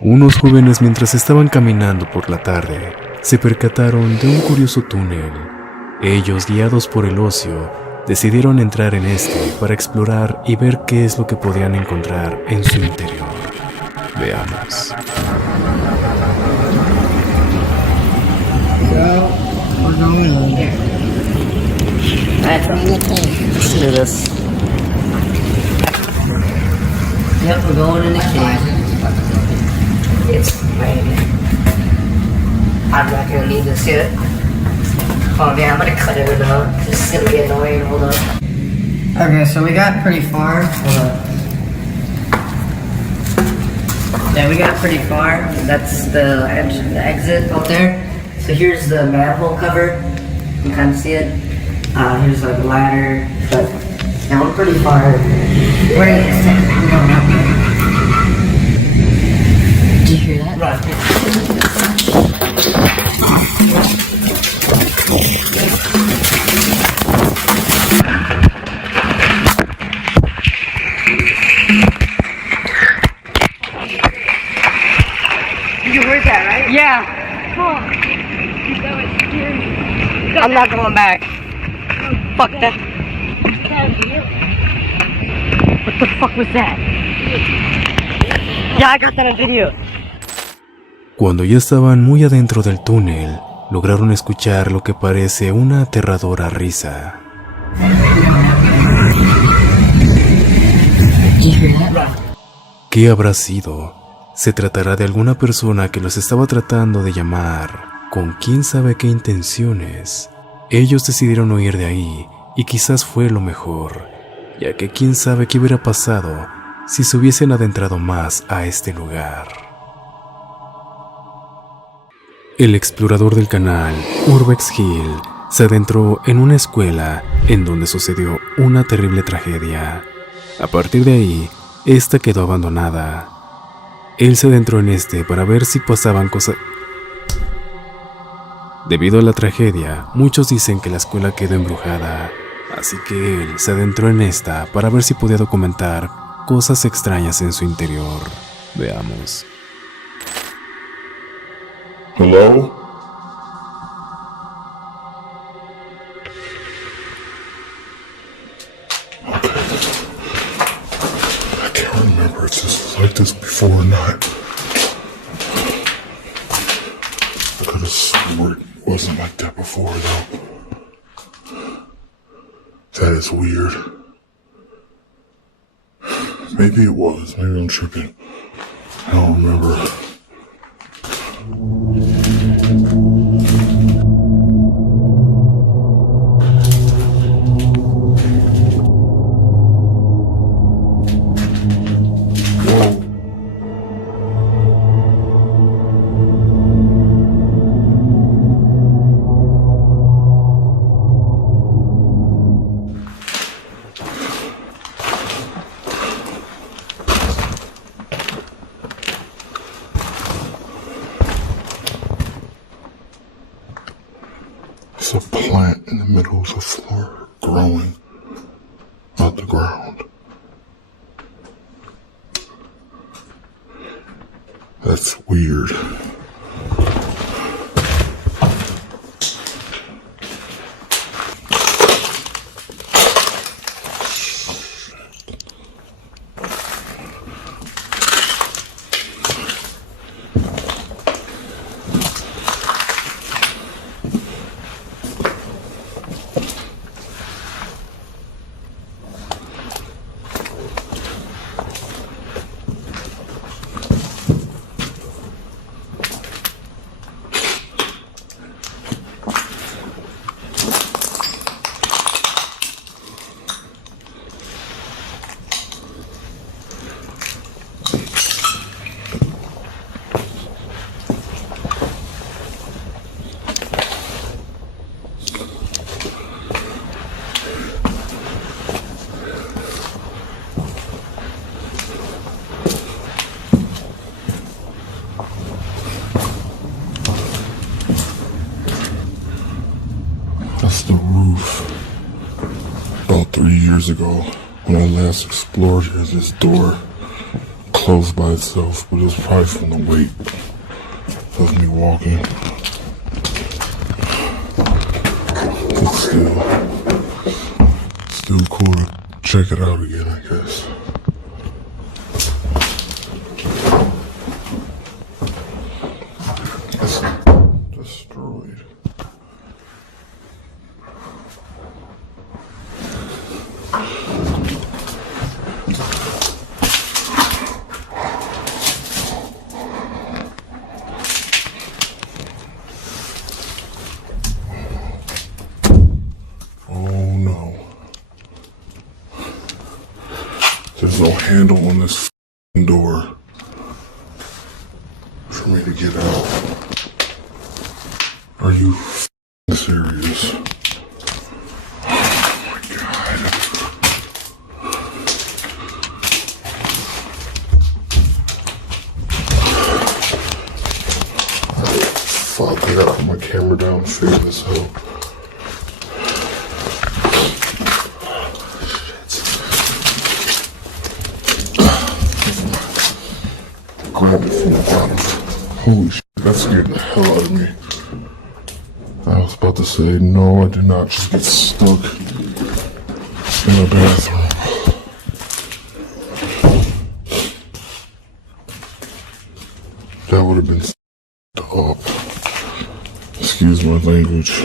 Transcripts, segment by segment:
Unos jóvenes, mientras estaban caminando por la tarde, se percataron de un curioso túnel. Ellos, guiados por el ocio, decidieron entrar en este para explorar y ver qué es lo que podían encontrar en su interior. Veamos. So, we're going on there. Let's do this. Yep, we're going in the cave. It's raining. I'm not gonna need to see it. Oh man, I'm gonna cut it out. This is gonna be annoying. Hold on. Okay, so we got pretty far. Hold on. Yeah, we got pretty far. That's the exit out there. So here's the manhole cover. You can kind of see it. Here's like a ladder. But yeah, we're pretty far. Where is it? I'm going up there. Did you hear that? Right. You heard that, right? Yeah. I'm not going back. Fuck that. What the fuck was that? Yeah, I got that on video. Cuando ya estaban muy adentro del túnel, lograron escuchar lo que parece una aterradora risa. ¿Qué habrá sido? ¿Se tratará de alguna persona que los estaba tratando de llamar con quién sabe qué intenciones? Ellos decidieron huir de ahí y quizás fue lo mejor, ya que quién sabe qué hubiera pasado si se hubiesen adentrado más a este lugar. El explorador del canal, Urbex Hill, se adentró en una escuela en donde sucedió una terrible tragedia. A partir de ahí, esta quedó abandonada. Él se adentró en este para ver si pasaban cosas. Debido a la tragedia, muchos dicen que la escuela quedó embrujada, así que él se adentró en esta para ver si podía documentar cosas extrañas en su interior. Veamos. Hello? I can't remember if this was like this before or not. I could have sworn it wasn't like that before, though. That is weird. Maybe it was. Maybe I'm tripping. I don't remember. There's a plant in the middle of the floor growing out the ground. That's weird. That's the roof. About 3 years ago, when I last explored here, this door closed by itself, but it was probably from the weight of me walking. But still cool to check it out again, I guess. It's destroyed. There's no handle on this door for me to get out. Are you serious? Oh my god. Fuck, I gotta put my camera down and figure this out. Grab it from the bottom. Holy shit, that scared the hell out of me. I was about to say, no, I did not just get stuck in the bathroom. That would have been up. Excuse my language.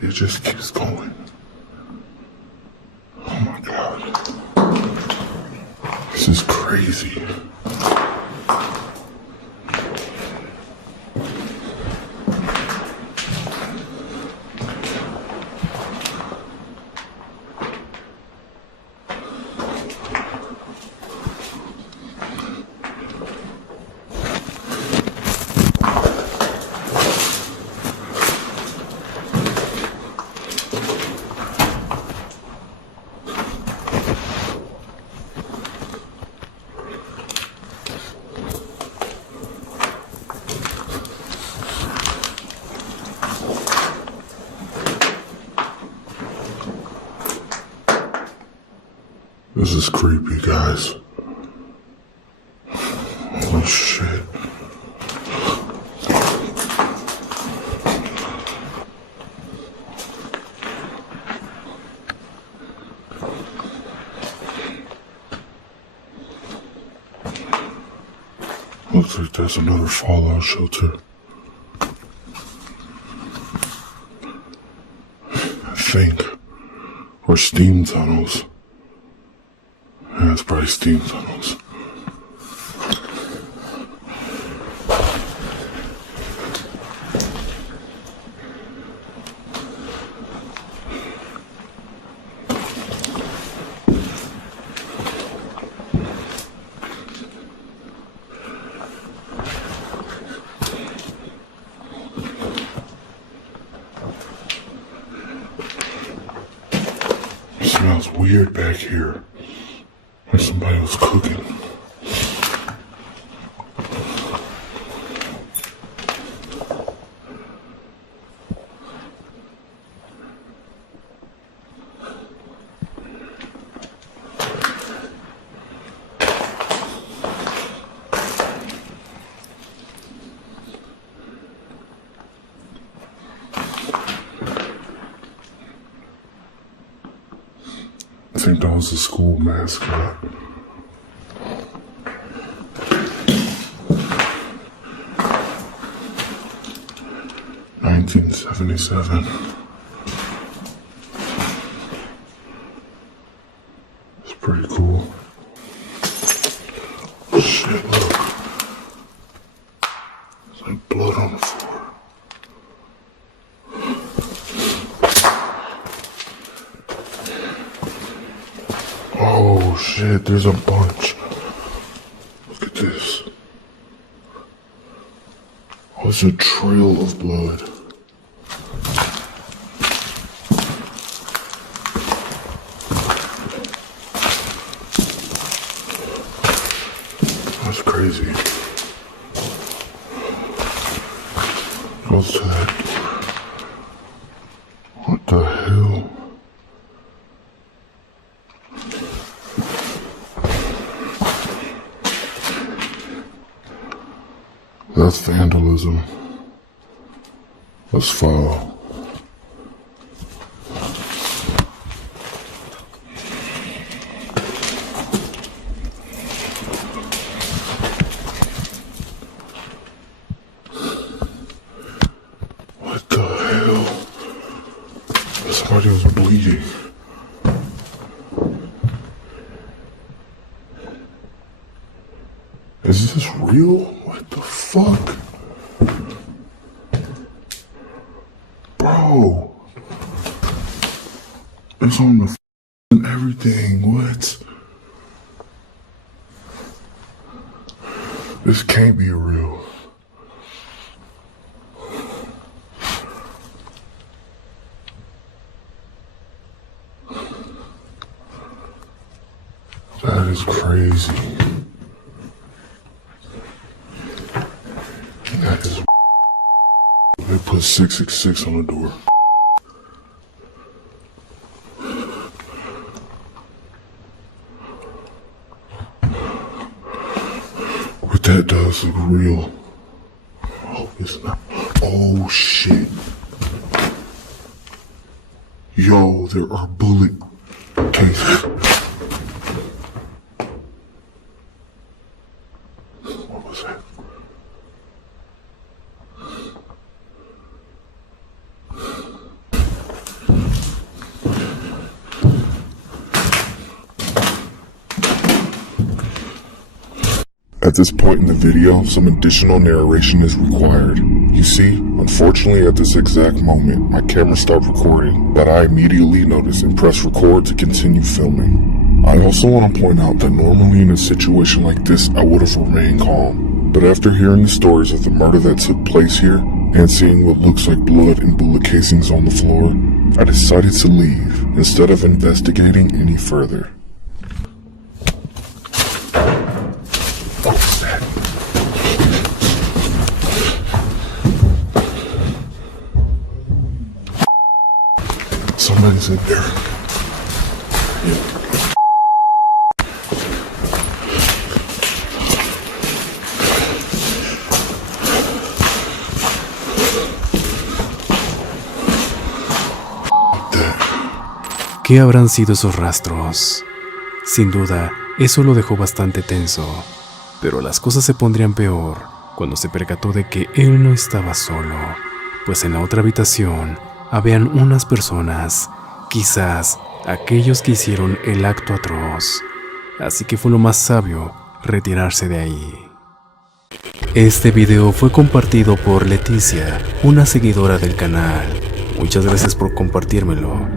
It just keeps going. Oh my god. This is crazy. This is creepy, guys. Oh shit. Looks like there's another fallout shelter. I think. Or steam tunnels. Yeah, it's probably steam tunnels. It smells weird back here. Like somebody was cooking. I think that was the school mascot. $1977. It's pretty cool. Shit, look. There's like blood on the floor. shit, there's a bunch. Look at this. Oh, it's a trail of blood. That's crazy. What's that? What the hell? That's vandalism. That's foul. What the hell? Somebody was bleeding. Is this real? What the fuck? Bro. It's on the and everything. What? This can't be real. That is crazy. That is. They put 666 on the door. But that does look real. Oh, it's not. Oh shit. Yo, there are bullet cases. What was that? At this point in the video, some additional narration is required. You see, unfortunately at this exact moment, my camera stopped recording, but I immediately noticed and pressed record to continue filming. I also want to point out that normally in a situation like this, I would have remained calm. But after hearing the stories of the murder that took place here, and seeing what looks like blood and bullet casings on the floor, I decided to leave, instead of investigating any further. What's that? Somebody's in there. Yeah. ¿Qué habrán sido esos rastros? Sin duda, eso lo dejó bastante tenso, pero las cosas se pondrían peor cuando se percató de que él no estaba solo, pues en la otra habitación habían unas personas, quizás aquellos que hicieron el acto atroz, así que fue lo más sabio retirarse de ahí. Este video fue compartido por Leticia, una seguidora del canal. Muchas gracias por compartírmelo.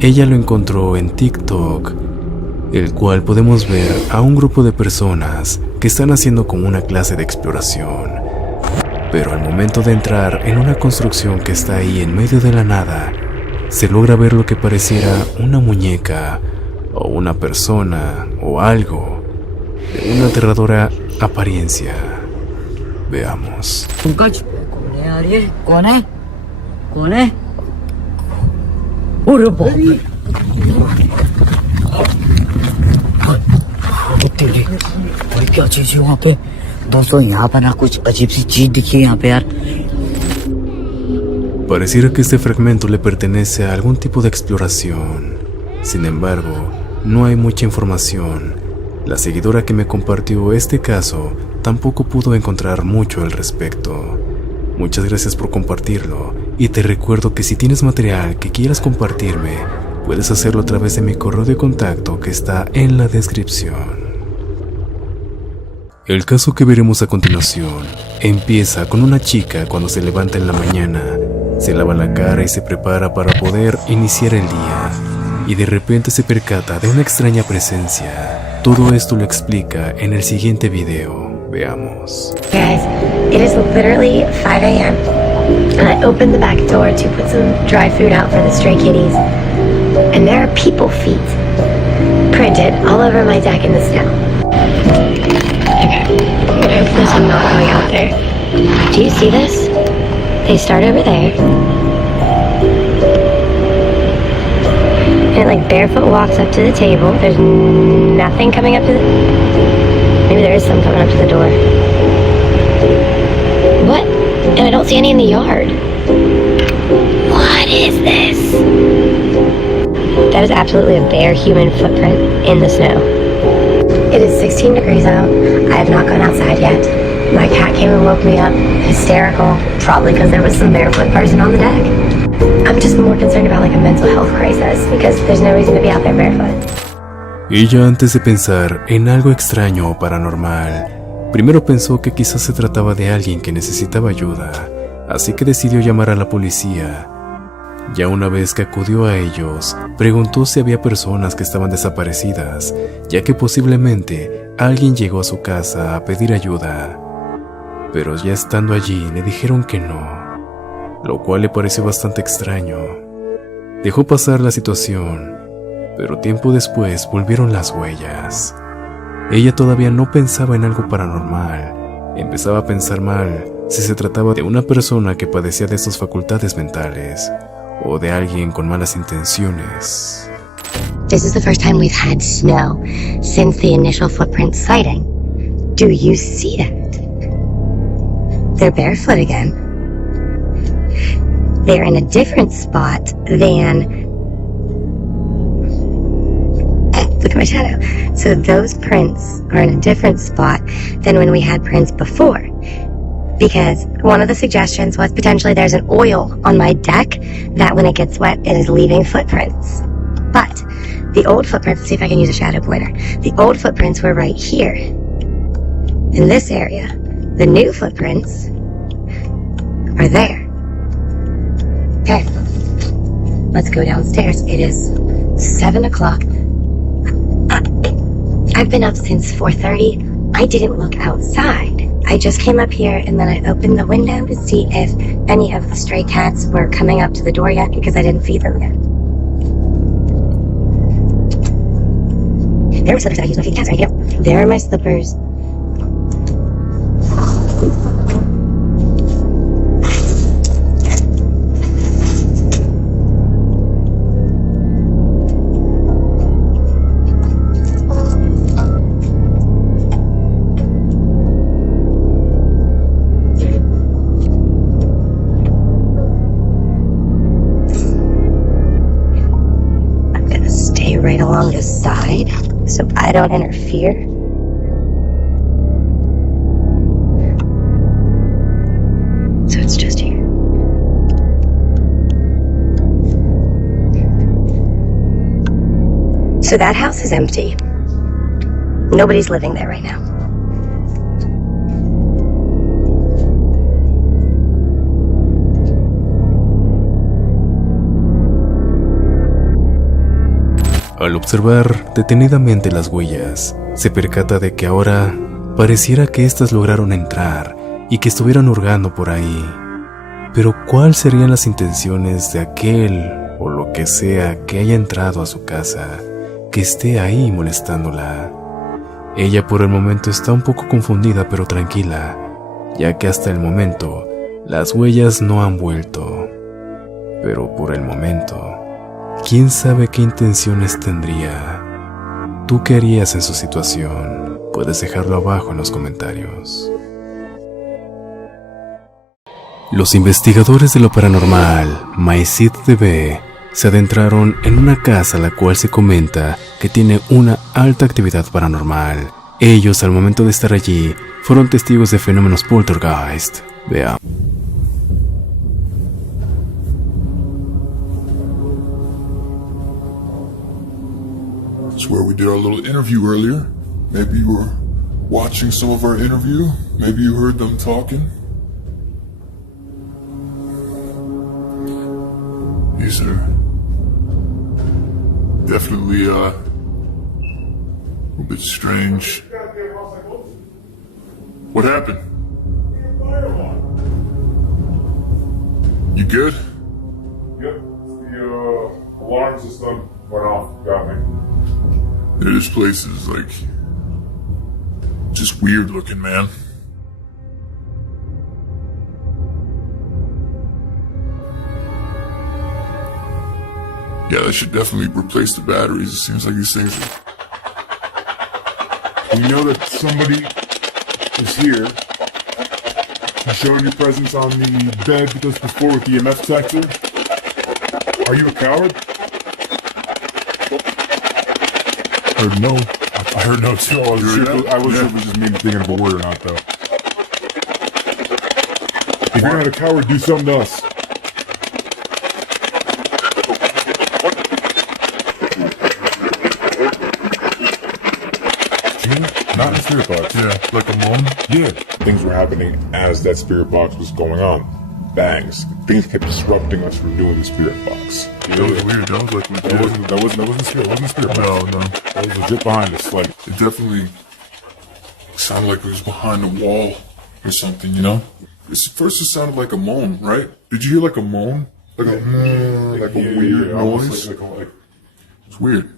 Ella lo encontró en TikTok, el cual podemos ver a un grupo de personas que están haciendo como una clase de exploración. Pero al momento de entrar en una construcción que está ahí en medio de la nada, se logra ver lo que pareciera una muñeca, o una persona, o algo, de una aterradora apariencia. Veamos. क्या चीज है वहाँ पे दोस्तों यहाँ पर ना कुछ अजीब सी चीज दिखी यहाँ पे यार. Pareciera que este fragmento le pertenece a algún tipo de exploración. Sin embargo, no hay mucha información. La seguidora que me compartió este caso tampoco pudo encontrar mucho al respecto. Muchas gracias por compartirlo, y te recuerdo que si tienes material que quieras compartirme, puedes hacerlo a través de mi correo de contacto que está en la descripción. El caso que veremos a continuación empieza con una chica cuando se levanta en la mañana, se lava la cara y se prepara para poder iniciar el día. y de repente se percata de una extraña presencia. Todo esto lo explica en el siguiente video. Veamos. Guys, it is literally 5 a.m. and I opened the back door to put some dry food out for the stray kitties, and there are people feet printed all over my deck in the snow. Okay, I'm gonna open this. I'm not going out there. Do you see this? They start over there, and it like barefoot walks up to the table. There's nothing coming up to the... Maybe there is some coming up to the door. What? And I don't see any in the yard. What is this? That is absolutely a bare human footprint in the snow. It is 16 degrees out. I have not gone outside yet. My cat came and woke me up, hysterical, probably because there was some barefoot person on the deck. I'm just more concerned about like a mental health crisis because there's no reason to be out there barefoot. Ella, antes de pensar en algo extraño o paranormal, primero pensó que quizás se trataba de alguien que necesitaba ayuda, así que decidió llamar a la policía. Ya una vez que acudió a ellos, preguntó si había personas que estaban desaparecidas, ya que posiblemente alguien llegó a su casa a pedir ayuda. Pero ya estando allí le dijeron que no, lo cual le pareció bastante extraño. Dejó pasar la situación, pero tiempo después volvieron las huellas. Ella todavía no pensaba en algo paranormal, empezaba a pensar mal si se trataba de una persona que padecía de sus facultades mentales o de alguien con malas intenciones. This is the first time we've had snow since the initial footprint sighting. Do you see that? They're barefoot again. They're in a different spot than... Look at my shadow. So those prints are in a different spot than when we had prints before. Because one of the suggestions was potentially there's an oil on my deck that when it gets wet, it is leaving footprints. But the old footprints, let's see if I can use a shadow pointer. The old footprints were right here in this area. The new footprints are there. Okay, let's go downstairs. It is 7 o'clock. I've been up since 4:30. I didn't look outside. I just came up here and then I opened the window to see if any of the stray cats were coming up to the door yet because I didn't feed them yet. There are slippers that I use to feed cats right here. There are my slippers. Right along the side so I don't interfere. So it's just here. So that house is empty. Nobody's living there right now. Al observar detenidamente las huellas, se percata de que ahora pareciera que éstas lograron entrar y que estuvieran hurgando por ahí. Pero ¿cuáles serían las intenciones de aquel o lo que sea que haya entrado a su casa, que esté ahí molestándola? Ella por el momento está un poco confundida pero tranquila, ya que hasta el momento las huellas no han vuelto. Pero por el momento, ¿quién sabe qué intenciones tendría? ¿Tú qué harías en su situación? Puedes dejarlo abajo en los comentarios. Los investigadores de lo paranormal, MySeedDB, se adentraron en una casa la cual se comenta que tiene una alta actividad paranormal. Ellos, al momento de estar allí, fueron testigos de fenómenos poltergeist. Veamos. It's where we did our little interview earlier. Maybe you were watching some of our interview. Maybe you heard them talking. These are definitely a bit strange. What happened? You good? Yep, the alarm system went off. Got me. This place is like just weird looking, man. Yeah, they should definitely replace the batteries. It seems like these things are... You know that somebody is here. You showed your presence on the bed just before with the EMF detector. Are you a coward? I heard no. I heard no too. I wasn't sure if it was just me thinking of a word or not, though. If you're not a coward, do something to us. Not in the spirit box. Yeah, like a moan? Yeah. Things were happening as that spirit box was going on. Bangs. Things kept disrupting us from doing the spirit box. That was weird. That was like legit. That wasn't spirit. It wasn't spirit box. No. That was legit behind us. Like, It definitely sounded like it was behind the wall or something, you know? First it sounded like a moan, right? Did you hear like a moan? Like a weird noise? Like, It's weird.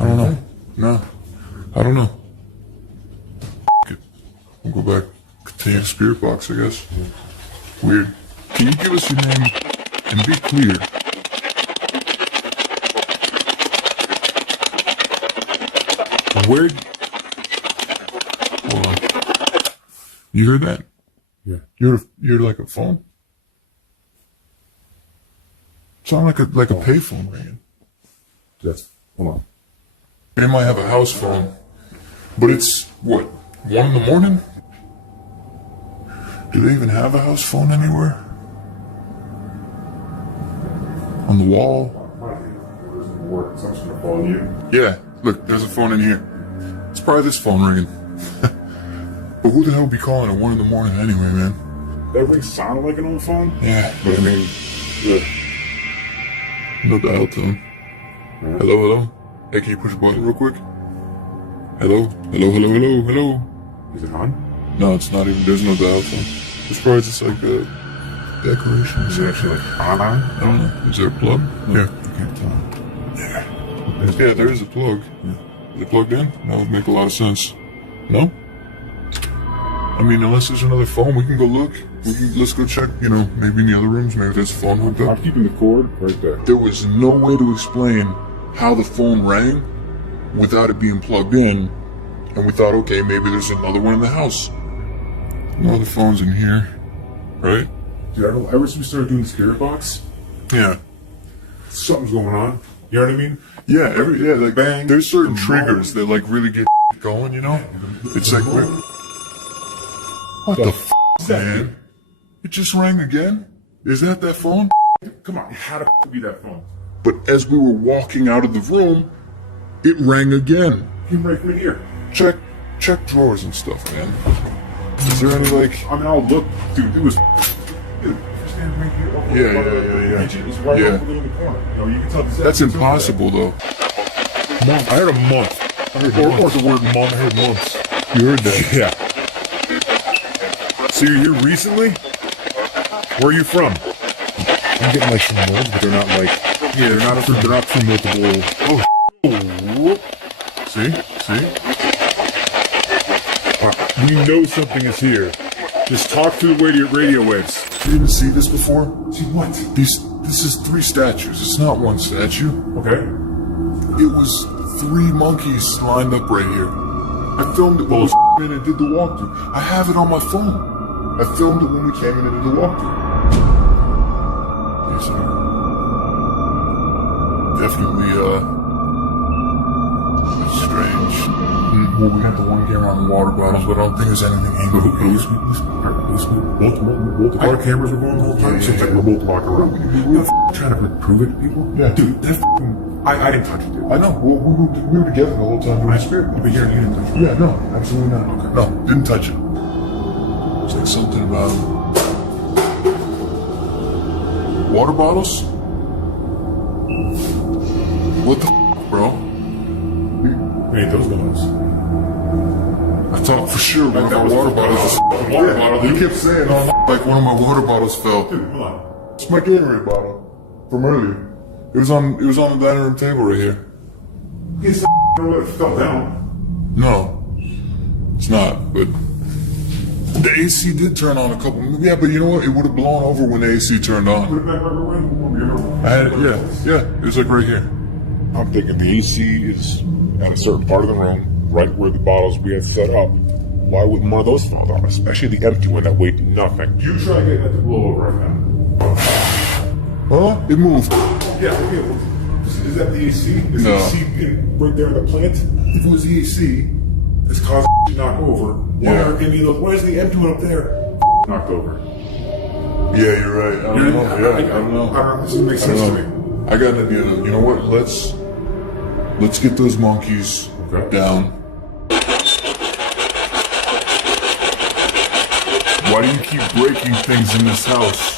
I don't know. No. I don't know. It. We'll go back. Continue the spirit box, I guess. Weird. Can you give us your name and be clear? Where... Hold on. You heard that? Yeah. You're like a phone? Sound like a payphone ringing. Hold on. They might have a house phone, but it's, what, 1 in the morning? Do they even have a house phone anywhere? On the wall? Someone's gonna follow you. Yeah, look, there's a phone in here. It's probably this phone ringing. But who the hell would be calling at 1 in the morning anyway, man? That ring sounded like an old phone. Yeah. But I mean, yeah. No dial tone. Hello? Hey, can you push a button real quick? Hello? Is it on? No, it's not even, there's no dial tone. It's probably just like a decoration. Is it actually like on? I don't know. Is there a plug? No, Yeah. I can't tell. Yeah, there is a plug. Is it plugged in? That would make a lot of sense. No? I mean, unless there's another phone, we can go look. Let's go check, maybe in the other rooms. Maybe there's a phone hooked I'm up. keeping the cord right there. There was no way to explain how the phone rang without it being plugged in. And we thought, okay, maybe there's another one in the house. No other phones in here, right? Dude, ever since we started doing the spirit box, Yeah. something's going on. You know what I mean? Yeah, like Bang. there's certain Boom. triggers that like really get going, It's like, what the f, man? It just rang again? Is that phone? Come on, it had to be that phone. But as we were walking out of the room, it rang again. You right from here. Check drawers and stuff, man. Is there any like? I mean, I'll look, dude. It was. Yeah. It's right Yeah. over in the corner. You can tell That's impossible, though. I heard a month. Or the word month. I heard months. You heard that? Yeah. So you're here recently? Where are you from? I'm getting like some mold, but they're not like. Yeah, they're not too multiple. Oh. See? We know something is here. Just talk through the radio waves. You didn't see this before? See what? This is 3 statues. It's not 1 statue. Okay. It was 3 monkeys lined up right here. I filmed it when we came in and did the walkthrough. I have it on my phone. I filmed it when we came in and did the walkthrough. Yes, sir. Definitely, strange. Well, we got the one camera on the water bottles, but I don't think there's anything angled. Multiple cameras were going the whole time. Seems like we're both walking around. You're trying to prove it to people? Yeah. Dude, that I didn't touch it, dude. I know. Well, we were together the whole time doing the spirit. But here, you didn't touch it. Yeah, no, absolutely not. Okay. No, didn't touch it. It's like something about water bottles. made those noise. I thought for sure one of my water bottles. Water bottle, You dude. kept saying, like one of my water bottles fell. Dude, hold on. It's my Gatorade bottle from earlier. It was on the dining room table right here. It's it fell down. No, it's not. But the AC did turn on a couple. Yeah, but you know what? It would have blown over when the AC turned on. Put it back right away. I had, yeah. It was like right here. I'm thinking the AC is at a certain part of the room, right where the bottles we had set up. Why wouldn't one of those fall down? Especially the empty one that weighed nothing. You try getting that to blow over right now. Huh? It moved. Yeah, okay. Is that the AC? Is No. the AC right there in the plant? If it was the AC, it's causing to knock over. Why Yeah. aren't any of those? Why is the empty one up there knocked over? Yeah, you're right. I don't know. Yeah, I don't know. This doesn't make I don't sense to know. me. I got an idea. You know what? Let's get those monkeys down. Why do you keep breaking things in this house?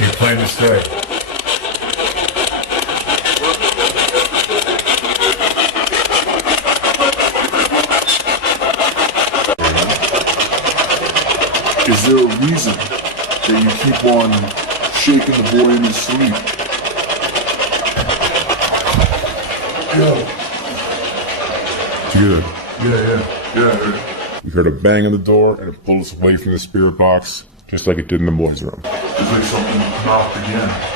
You plan to stay? Is there a reason that you keep on shaking the boy in his sleep? Yo. Good. Yeah. We heard a bang on the door and it pulled us away from the spirit box, just like it did in the boys' room. It's like something knocked again.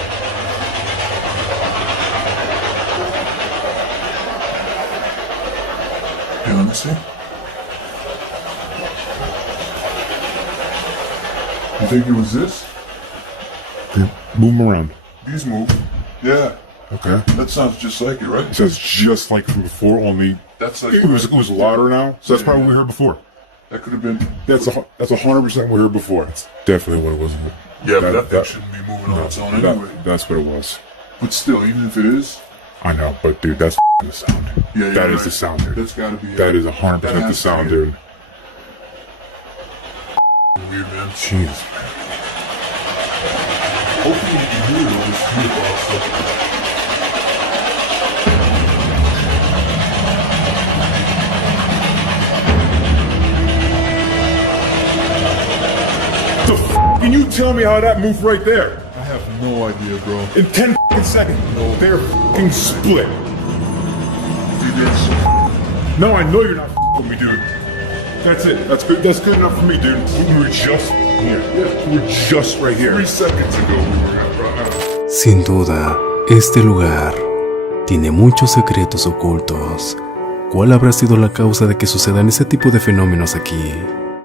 Yeah, let me see. You think it was this? Move them around. These move. Yeah. Okay. That sounds just like it, right? It sounds just like from before, only That's like it was louder now. So that's probably what we heard before. that could have been. That's 100% what we heard before. It's definitely what it was. Yeah, but that thing shouldn't be moving on its own anyway. That's what it was. But still, even if it is, I know, but dude, that's the sound. yeah, That you're is the right. sound, dude. That's gotta be. That is 100% That the has to sound, be it. dude. Weird, man. Jeez. Hopefully you can hear all this beautiful stuff. Can you tell me how that moved right there? I have no idea, bro. In 10 seconds. They're f***ing split. See this? No, I know you're not with me, dude. That's it. That's good. That's good enough for me, dude. We were just here. Yeah. We're just right here. 3 seconds ago we were at Sin duda, este lugar tiene muchos secretos ocultos. ¿Cuál habrá sido la causa de que sucedan ese tipo de fenómenos aquí?